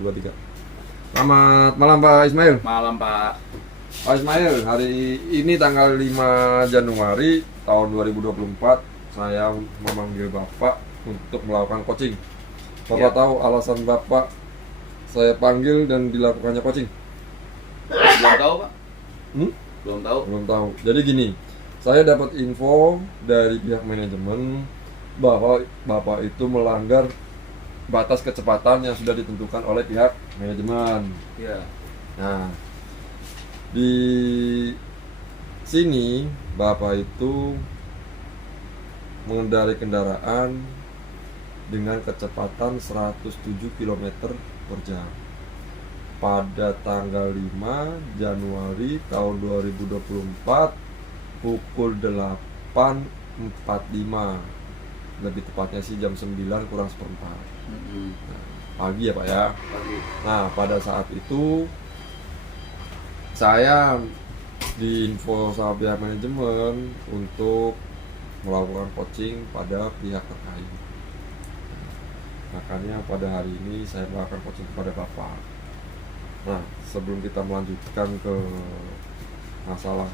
2, 3. Selamat malam Pak Ismail. Malam Pak. Pak Ismail, hari ini tanggal 5 Januari tahun 2024 saya memanggil Bapak untuk melakukan coaching. Bapak tahu alasan Bapak saya panggil dan dilakukannya coaching? Belum tahu Pak. Belum tahu. Belum tahu. Jadi gini, saya dapat info dari pihak manajemen bahwa Bapak itu melanggar batas kecepatan yang sudah ditentukan oleh pihak manajemen. Iya. Nah, di sini Bapak itu mengendarai kendaraan dengan kecepatan 107 km per jam pada tanggal 5 Januari tahun 2024 pukul 8.45, lebih tepatnya sih jam 9 kurang seperempat. Nah, pagi ya Pak ya. Pagi. Nah, pada saat itu saya diinfo sama pihak manajemen untuk melakukan coaching pada pihak terkait. Makanya pada hari ini saya melakukan coaching kepada Bapak. Nah, sebelum kita melanjutkan ke masalah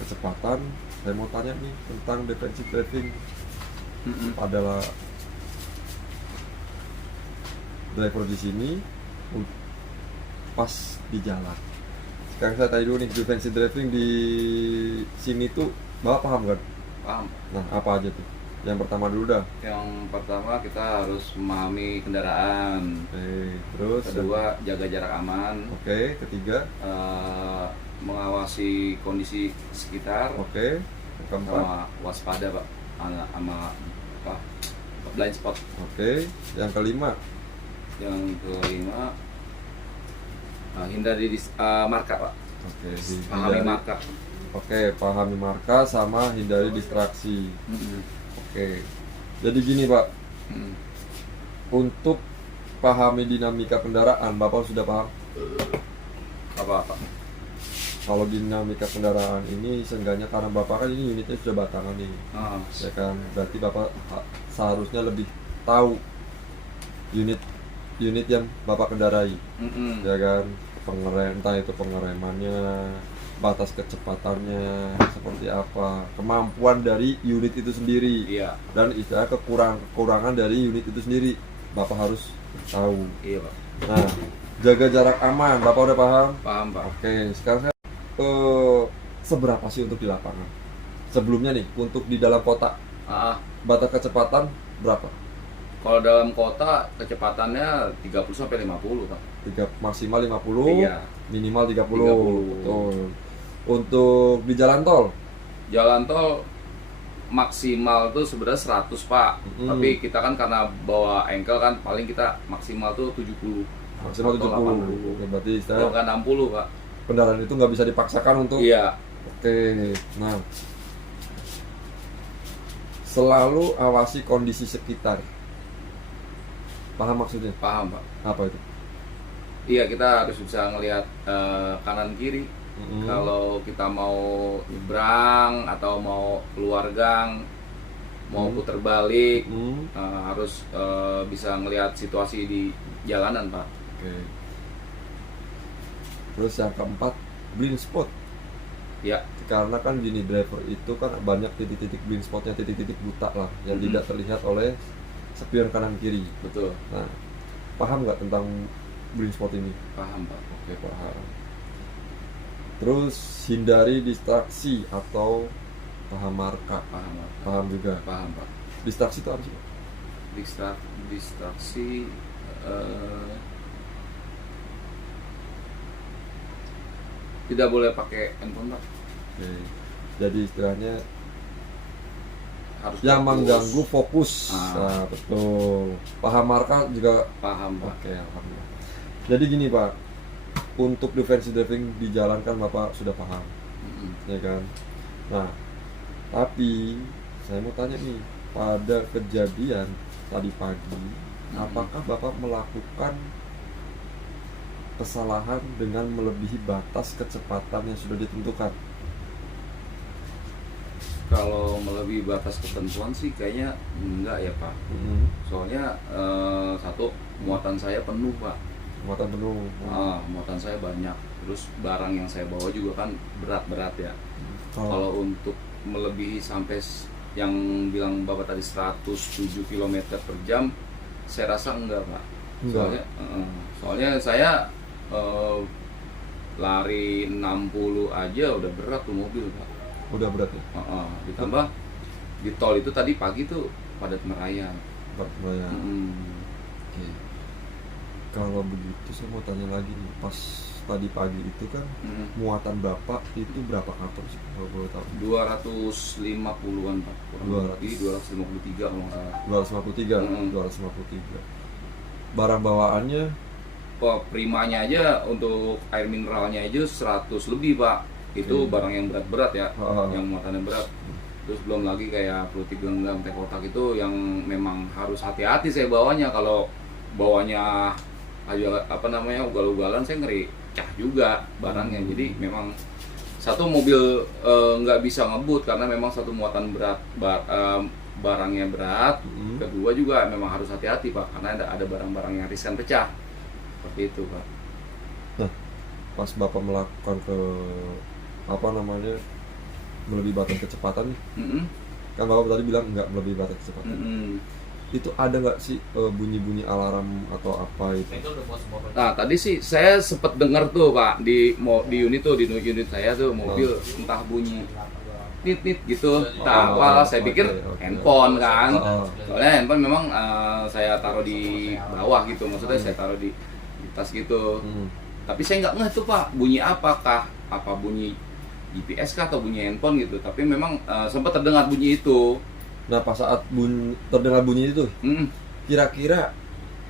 kecepatan, saya mau tanya nih tentang defensive driving pada driver di sini pas di jalan. Sekarang saya tanya dulu nih, defensive driving di sini tuh Bapak paham kan? Paham. Nah, apa aja tuh? Yang pertama dulu dah. Yang pertama kita harus memahami kendaraan. Oke, terus Kedua, jaga jarak aman. Oke, ketiga. Mengawasi kondisi sekitar. Oke, yang keempat. Sama waspada Pak. Sama apa? Blind spot. Oke, yang kelima. Yang kelima, hindari marka Pak. Oke, Pahami marka. Oke, pahami marka sama hindari distraksi. Oke, jadi gini Pak, untuk pahami dinamika kendaraan, Bapak sudah paham? Apa? Kalau dinamika kendaraan ini seenggaknya karena Bapak kan ini unitnya sudah batangan nih, ya kan? Berarti Bapak seharusnya lebih tahu unit yang Bapak kendarai, ya kan? Entah itu pengeremannya, batas kecepatannya seperti apa, kemampuan dari unit itu sendiri, dan istilah kekurangan dari unit itu sendiri Bapak harus tahu. Iya Pak. Nah, jaga jarak aman Bapak udah paham? Paham Pak. Oke, sekarang saya seberapa sih untuk di lapangan? Sebelumnya nih, untuk di dalam kota batas kecepatan berapa? Kalau dalam kota kecepatannya 30 sampai 50 Pak. Maksimal 50, Iya. minimal 30. 30. Betul. Untuk di jalan tol? Jalan tol maksimal tuh sebenarnya 100 Pak. Tapi kita kan karena bawa engkel kan paling kita maksimal tuh 70. Maksimal 70. Oke, berarti Kalau nggak 60 Pak. kendaraan itu nggak bisa dipaksakan untuk. Iya. Oke, nah selalu awasi kondisi sekitar. Paham maksudnya? Paham Pak. Apa itu? Iya, kita harus bisa ngelihat kanan kiri. Kalau kita mau nyebrang atau mau keluar gang, mau putar balik, harus bisa ngelihat situasi di jalanan Pak. Oke. Terus yang keempat, blind spot. Ya. Karena kan gini, driver itu kan banyak titik-titik blind spotnya, titik-titik buta lah yang tidak terlihat oleh spion kanan kiri. Betul. Nah, paham nggak tentang blind spot ini? Paham Pak. Oke, paham. Terus hindari distraksi atau paham marka. Paham juga. Paham Pak. Distraksi itu apa sih? Distraksi tidak boleh pakai handphone Pak. Oke. Jadi istilahnya Harus yang fokus. mengganggu fokus. Nah, betul. Paham marka juga Paham Pak. oke, alhamdulillah. Jadi gini Pak, untuk defensive driving dijalankan Bapak sudah paham, ya kan? Nah, tapi saya mau tanya nih, pada kejadian tadi pagi, apakah Bapak melakukan kesalahan dengan melebihi batas kecepatan yang sudah ditentukan? Kalau melebihi batas ketentuan sih kayaknya enggak ya Pak. Soalnya satu muatan saya penuh Pak. Muatan penuh. Muatan saya banyak. Terus barang yang saya bawa juga kan berat-berat ya. Kalau untuk melebihi sampai yang bilang Bapak tadi 107 km per jam, saya rasa enggak Pak. Soalnya saya lari 60 aja udah berat tuh mobil Pak. Udah berat ya? Ditambah di tol itu tadi pagi tuh padat merayap. Oke. Kalau begitu saya mau tanya lagi nih, pas tadi pagi itu kan muatan Bapak itu berapa kapal sih kalau boleh tahu? 250-an Pak. Kurang lebih 253 kalau nggak salah. 253. Barang bawaannya primanya aja untuk air mineralnya aja 100 lebih Pak. Itu barang yang berat-berat ya, yang muatannya berat. Terus belum lagi kayak puluti genggam, teh kotak itu yang memang harus hati-hati saya bawanya. Kalau bawanya aja ugal-ugalan saya ngeri pecah juga barangnya. Jadi memang satu mobil nggak bisa ngebut karena memang satu muatan berat, barangnya berat. Kedua juga memang harus hati-hati Pak, karena ada barang-barang yang riskan pecah. Seperti itu Pak. Nah, pas Bapak melakukan melebihi batas kecepatan nih, kan Bapak tadi bilang nggak melebihi batas kecepatan. Itu ada nggak sih bunyi-bunyi alarm atau apa itu? Nah tadi sih saya sempat dengar tuh Pak di unit tuh, di unit saya tuh mobil entah bunyi nit gitu, apalah, saya pikir handphone kan. Soalnya handphone memang saya taruh di bawah gitu, maksudnya saya taruh di tas gitu. Tapi saya nggak ngeh tuh Pak, bunyi apakah, apa bunyi GPS kah atau bunyi handphone gitu. Tapi memang sempat terdengar bunyi itu. Nah pas saat terdengar bunyi itu, kira-kira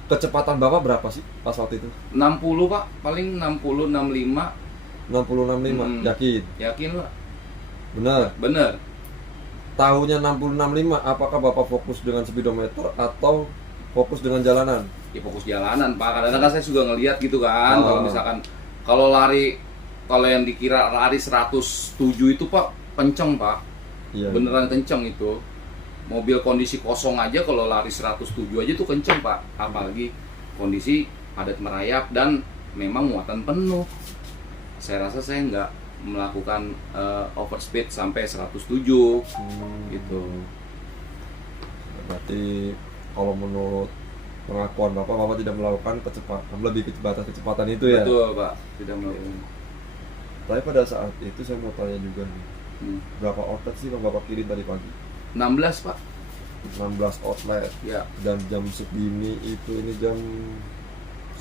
kecepatan Bapak berapa sih pas waktu itu? 60 Pak, paling 60, 65. 60, 65, yakin? Yakin Pak. Benar? Tahunya 60, 65, apakah Bapak fokus dengan speedometer atau fokus dengan jalanan? Ya fokus jalanan Pak, kadang-kadang saya juga ngelihat gitu kan. Kalau misalkan, kalau yang dikira lari 107 itu Pak, kenceng Pak. Beneran kenceng itu. Mobil kondisi kosong aja kalau lari 107 aja tuh kenceng Pak. Apalagi kondisi padat merayap dan memang muatan penuh. Saya rasa saya nggak melakukan overspeed sampai 107 gitu. Berarti kalau menurut pengakuan Bapak tidak melakukan lebih batas kecepatan itu ya? Betul Pak, tidak melakukan. Tapi pada saat itu saya mau tanya juga nih, berapa outlet sih yang Bapak kirim tadi pagi? 16 Pak. 16 outlet ya. Dan jam segini itu, ini jam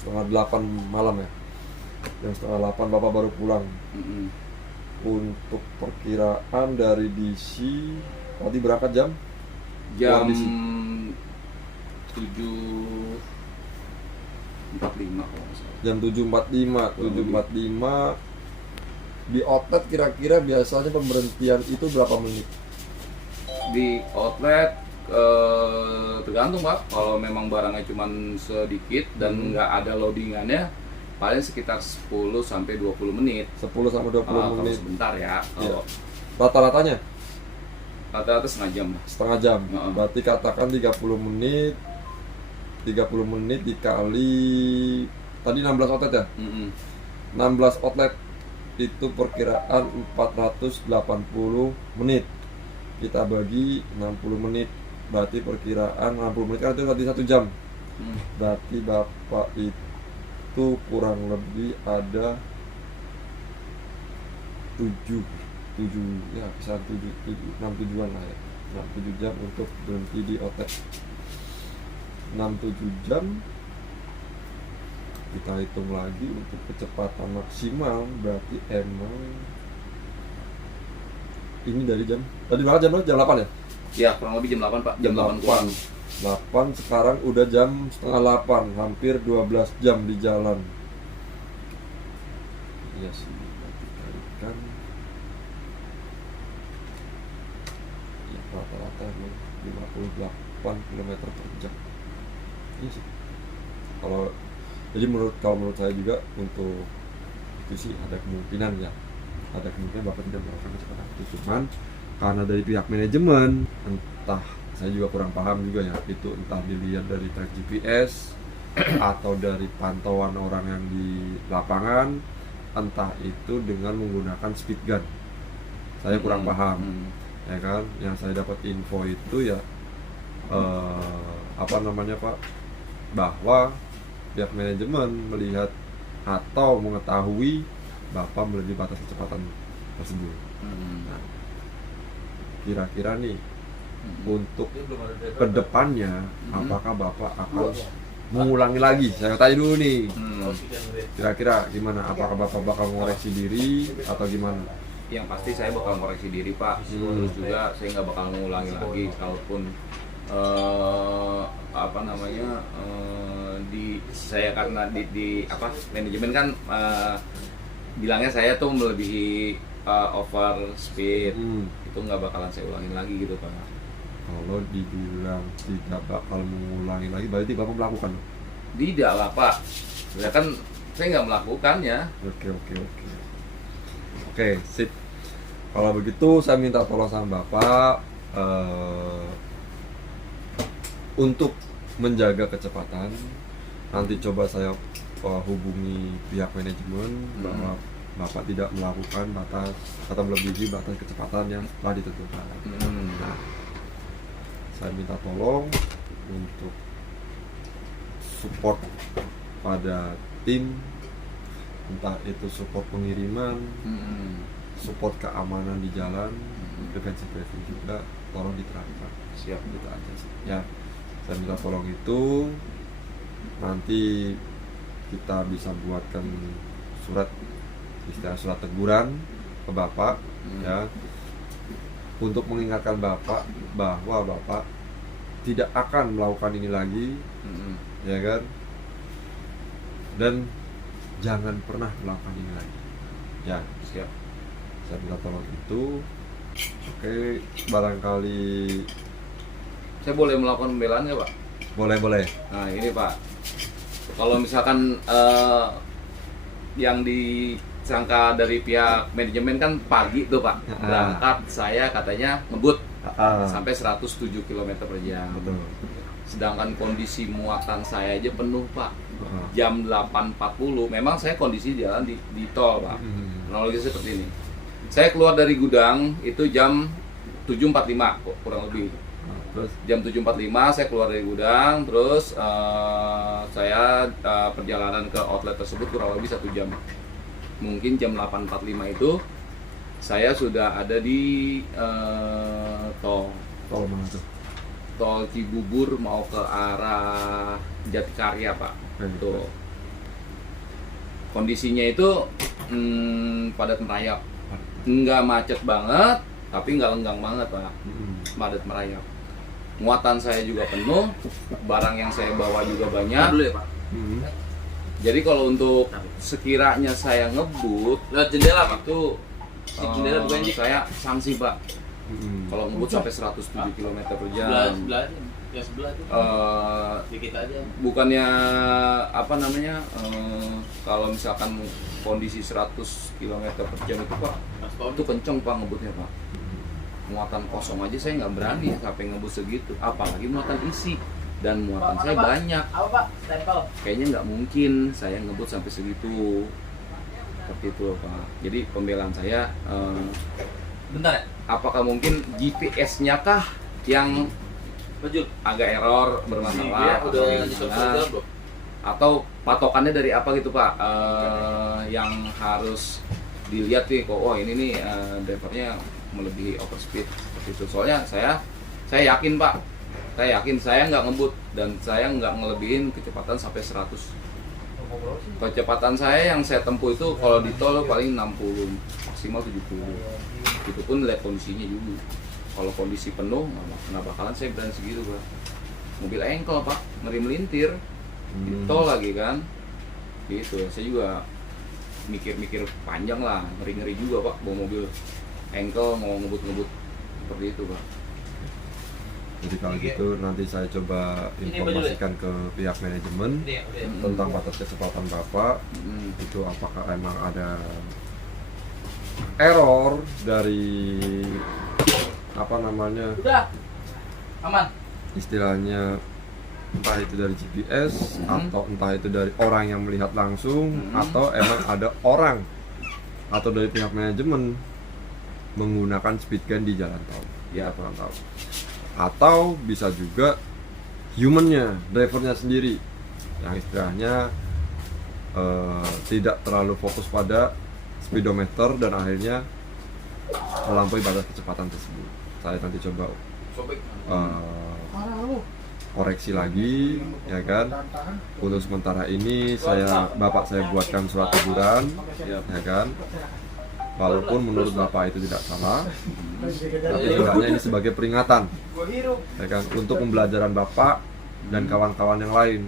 7:30 malam ya? Jam 7:30 Bapak baru pulang. Untuk perkiraan dari DC tadi berapa jam? Jam 7.45 kalau nggak salah. Jam 7.45 di outlet kira-kira biasanya pemberhentian itu berapa menit? Di outlet tergantung Pak. Kalau memang barangnya cuma sedikit dan nggak ada loadingannya, paling sekitar 10 sampai 20 menit. 10 sampai 20 menit. Kalau sebentar ya. Rata-ratanya? Rata-rata setengah jam. Setengah jam. Berarti katakan 30 menit dikali tadi 16 outlet ya? 16 outlet itu perkiraan 480 menit. Kita bagi 60 menit, berarti perkiraan 60 menit kan itu berarti 1 jam. Berarti Bapak itu kurang lebih ada 7 ya, bisa 6-7an lah ya. 6-7 jam untuk berhenti di outlet. 6-7 jam kita hitung lagi untuk kecepatan maksimal, berarti emang ini dari jam tadi berapa jam? Jam 8 ya? Ya kurang lebih jam 8 Pak, jam 8 kurang. 8 sekarang udah jam 7:30, hampir 12 jam di jalan. Iya sih, berarti kan ya, rata-rata 58 km per jam. Iya sih. Jadi kalau menurut saya juga untuk itu sih ada kemungkinan Bapak tidak melakukan kecepatan itu, cuman karena dari pihak manajemen, entah saya juga kurang paham juga ya, itu entah dilihat dari track GPS atau dari pantauan orang yang di lapangan, entah itu dengan menggunakan speed gun. Saya kurang paham, ya kan. Yang saya dapat info itu ya apa namanya Pak, bahwa pihak manajemen melihat atau mengetahui Bapak melebihi batas kecepatan tersebut. Nah, kira-kira nih untuk kedepannya apakah Bapak akan mengulangi lagi? Saya tanya dulu nih, kira-kira gimana? Apakah Bapak bakal mengoreksi diri atau gimana? Yang pasti saya bakal koreksi diri Pak. Terus juga saya nggak bakal mengulangi lagi, kalaupun apa namanya di saya, karena di apa manajemen kan bilangnya saya tuh melebihi over speed, itu nggak bakalan saya ulangin lagi gitu Pak. Kalau dibilang tidak bakal mengulangi lagi, berarti Bapak melakukan? Tidak lah Pak, ya kan saya nggak melakukannya. Oke, sip. Kalau begitu saya minta tolong sama Bapak untuk menjaga kecepatan. Nanti coba saya hubungi pihak manajemen bahwa Bapak tidak melakukan batas atau melebihi batas kecepatan yang telah ditentukan. Nah, saya minta tolong untuk support pada tim, entah itu support pengiriman, support keamanan di jalan, prevensi juga tolong diterapkan. Siap, gitu aja sih. Ya, saya minta tolong itu. Nanti kita bisa buatkan surat, istilah surat teguran ke Bapak, ya, untuk mengingatkan Bapak bahwa Bapak tidak akan melakukan ini lagi, ya kan, dan jangan pernah melakukan ini lagi, ya. Siap. Saya minta tolong itu. Oke, barangkali Saya boleh melakukan pembelaan nggak Pak? boleh. Nah ini Pak, kalau misalkan yang disangka dari pihak manajemen kan pagi tuh Pak, berangkat saya katanya ngebut sampai 107 km per jam. Betul. Sedangkan kondisi muatan saya aja penuh Pak, jam 8.40. Memang saya kondisi jalan di tol Pak, kronologisnya seperti ini. Saya keluar dari gudang itu jam 7.45 kurang lebih. Terus Jam 7.45 saya keluar dari gudang, terus saya perjalanan ke outlet tersebut kurang lebih 1 jam. Mungkin jam 8.45 itu saya sudah ada di tol mana tuh? Tol Cibubur mau ke arah Jatikarya Pak. Tuh. Kondisinya itu padat merayap. Nggak macet banget, tapi nggak lenggang banget Pak. Padat merayap. Muatan saya juga penuh, barang yang saya bawa juga banyak. Dulu ya Pak. Jadi kalau untuk sekiranya saya ngebut, Lewat jendela Pak. itu Jendela bukan sih? saya sanksi Pak. Kalau ngebut sampai 107 km per Sebelah jam. sebelah aja. Yang sebelah tuh. Dikit aja. Bukannya apa namanya, kalau misalkan kondisi 100 km per jam itu Pak, itu kenceng Pak ngebutnya Pak. Muatan kosong aja saya nggak berani sampai ngebut segitu, apalagi muatan isi, dan muatan saya banyak. Apa Pak? Stempel. Kayaknya nggak mungkin saya ngebut sampai segitu, seperti itu Pak. Jadi pembelaan saya, Bentar ya. apakah mungkin GPS-nya kah yang Bajul. agak error, bermasalah, Udah atau nyusul gimana? bro. Atau patokannya dari apa gitu Pak, yang harus dilihat nih kok, oh ini nih drivernya melebihi overspeed seperti itu. Soalnya saya yakin Pak, saya nggak ngebut dan saya nggak ngelebihin kecepatan sampai 100. Kecepatan saya yang saya tempuh itu kalau di tol paling 60, maksimal 70. Itu pun lihat kondisinya juga. Kalau kondisi penuh nggak bakalan saya berani segitu Pak. Mobil engkel Pak, ngeri melintir di tol lagi kan, gitu. Saya juga mikir panjang lah, ngeri juga Pak bawa mobil engkel mau ngebut seperti itu Pak. Jadi kalau gitu nanti saya coba informasikan ke pihak manajemen tentang batas kecepatan Bapak. Itu apakah emang ada error dari apa namanya, Udah. Aman. istilahnya entah itu dari GPS atau entah itu dari orang yang melihat langsung atau emang ada orang atau dari pihak manajemen menggunakan speed gun di jalan tol. Ya, kurang tahu. Atau bisa juga humannya, drivernya sendiri yang istilahnya tidak terlalu fokus pada speedometer dan akhirnya melampaui batas kecepatan tersebut. Saya nanti coba koreksi lagi, ya kan. Untuk sementara ini bapak saya buatkan surat teguran, ya kan. Walaupun menurut bapak itu tidak salah, tapi sebenarnya ini sebagai peringatan, ya kan, untuk pembelajaran bapak dan kawan-kawan yang lain,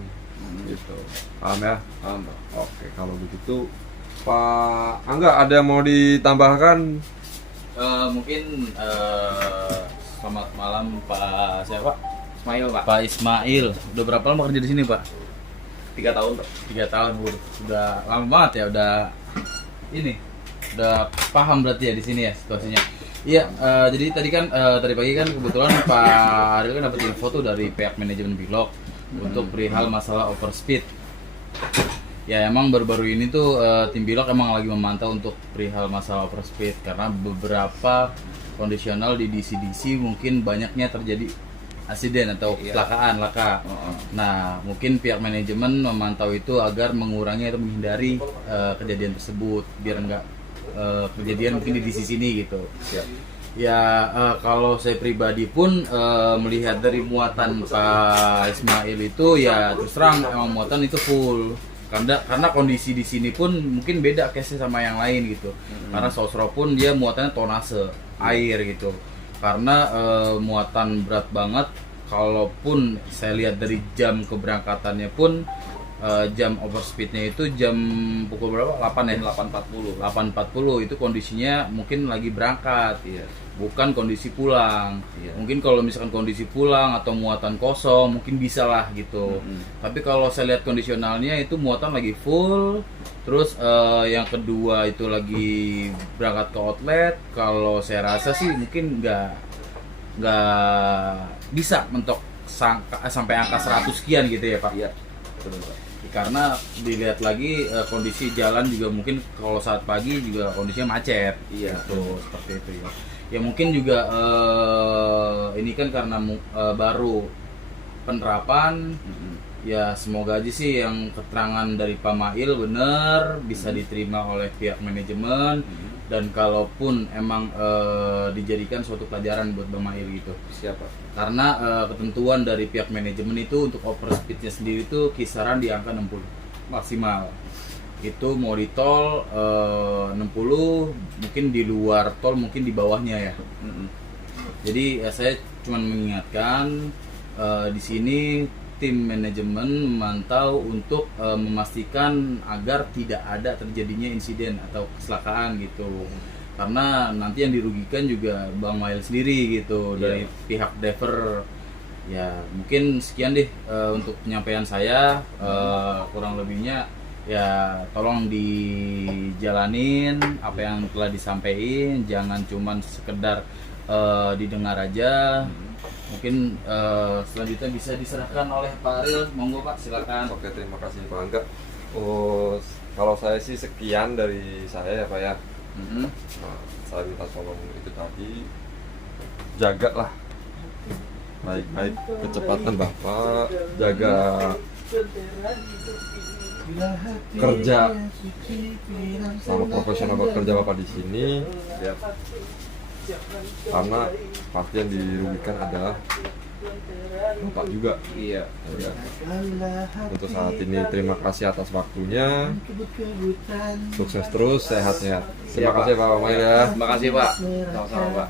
gitu. Paham ya? Paham, Pak. Oke, kalau begitu Pak Angga ada yang mau ditambahkan? Mungkin selamat malam Pak siapa? Ismail, Pak. Pak Ismail. Udah berapa lama kerja di sini, Pak? 3 tahun, Pak. 3 tahun, Bu. Udah lama banget ya, udah paham berarti ya di sini ya situasinya. Iya, jadi tadi pagi kan kebetulan Pak Ariel kan dapat info tuh dari pihak manajemen Bilog untuk perihal masalah overspeed. Ya emang baru-baru ini tuh tim Bilog emang lagi memantau untuk perihal masalah overspeed karena beberapa kondisional di DC-DC mungkin banyaknya terjadi asiden atau kecelakaan laka. Nah, mungkin pihak manajemen memantau itu agar mengurangi atau menghindari kejadian tersebut biar enggak kejadian mungkin di sini gitu. Ya kalau saya pribadi pun melihat dari muatan Pak Ismail itu ya terus terang emang muatan itu full. Karena kondisi di sini pun mungkin beda case-nya sama yang lain gitu. Karena Sosro pun dia muatannya tonase air gitu. Karena muatan berat banget. Kalaupun saya lihat dari jam keberangkatannya pun jam overspeednya itu jam pukul berapa? 8 ya? 8.40. 8.40 itu kondisinya mungkin lagi berangkat, bukan kondisi pulang. Mungkin kalau misalkan kondisi pulang atau muatan kosong mungkin bisa lah gitu. Tapi kalau saya lihat kondisionalnya itu muatan lagi full. Terus yang kedua itu lagi berangkat ke outlet. Kalau saya rasa sih mungkin nggak bisa mentok sampai angka 100 sekian gitu ya Pak. Iya, betul, Pak. Karena dilihat lagi kondisi jalan juga mungkin kalau saat pagi juga kondisinya macet. Iya, tuh seperti itu ya. Ya mungkin juga ini kan karena baru penerapan. Ya semoga aja sih yang keterangan dari Pak Mail benar bisa diterima oleh pihak manajemen. Dan kalaupun emang dijadikan suatu pelajaran buat Bang Mail gitu. Siapa? Karena ketentuan dari pihak manajemen itu untuk overspeednya sendiri itu kisaran di angka 60 maksimal. Itu mau di tol 60, mungkin di luar tol mungkin di bawahnya ya. Jadi saya cuma mengingatkan di sini tim manajemen memantau untuk memastikan agar tidak ada terjadinya insiden atau kecelakaan gitu. Karena nanti yang dirugikan juga Bang Mail sendiri gitu dari pihak driver. Ya mungkin sekian deh untuk penyampaian saya, kurang lebihnya ya tolong dijalanin apa yang telah disampaikan, jangan cuman sekedar didengar aja. Mungkin selanjutnya bisa diserahkan oleh Pak Ariel, monggo Pak, silakan. Oke, terima kasih Pak Angga. Kalau saya sih sekian dari saya ya Pak ya. Nah, saya minta tolong itu tadi, jagalah baik-baik kecepatan Bapak, jaga kerja sama profesional bekerja Bapak di sini ya. Karena pasti yang dirugikan adalah Bapak juga. Iya. Ya. Untuk saat ini terima kasih atas waktunya. Sukses terus, sehat-sehat. Terima kasih Pak Mail ya. Terima kasih Pak. Sama-sama Pak.